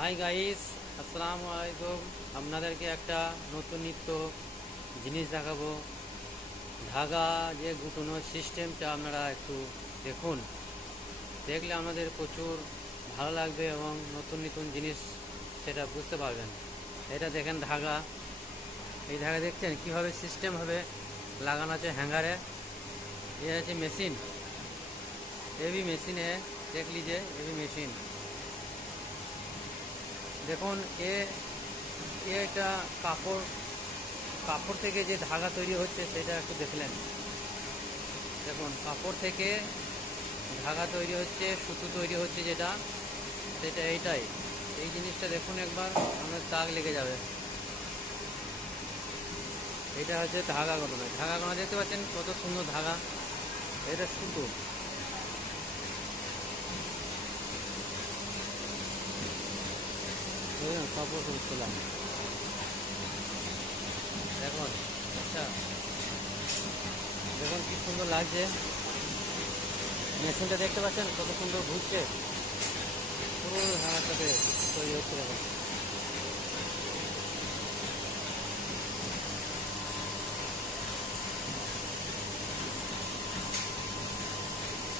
Hi guys, আসসালামু আলাইকুম। আপনাদেরকে একটা নতুন নিত্য জিনিস দেখাবো। ধাগা যে গুটানোর সিস্টেমটা আপনারা একটু দেখুন। দেখলে আমাদের প্রচুর ভালো লাগবে এবং নতুন নতুন জিনিস সেটা বুঝতে পারবেন। এটা দেখেন ধাগা, এই ধাগা দেখছেন কীভাবে সিস্টেমভাবে লাগানো আছে হ্যাঙ্গারে। এ আছে মেশিন, এবি মেশিনে দেখ লিজে, এবি মেশিন দেখুন। এ একটা কাপড় কাপড় থেকে যে ধাগা তৈরি হচ্ছে সেটা একটু দেখলেন। দেখুন, কাপড় থেকে ধাগা তৈরি হচ্ছে, সুতো তৈরি হচ্ছে যেটা, সেটা এইটাই। এই জিনিসটা দেখুন একবার, আমাদের দাগ লেগে যাবে। এটা হচ্ছে ধাগা গোনা। ধাগা গোনা দেখতে পাচ্ছেন কত সুন্দর ধাগা। এটা সুতো। কাপড় তুলছিলাম দেখুন। আচ্ছা, দেখুন কি সুন্দর লাগছে। মেশিনটা দেখতে পাচ্ছেন কত সুন্দর ঘুরছে। পুরো ধাগার সাথে তৈরি হচ্ছে দেখুন।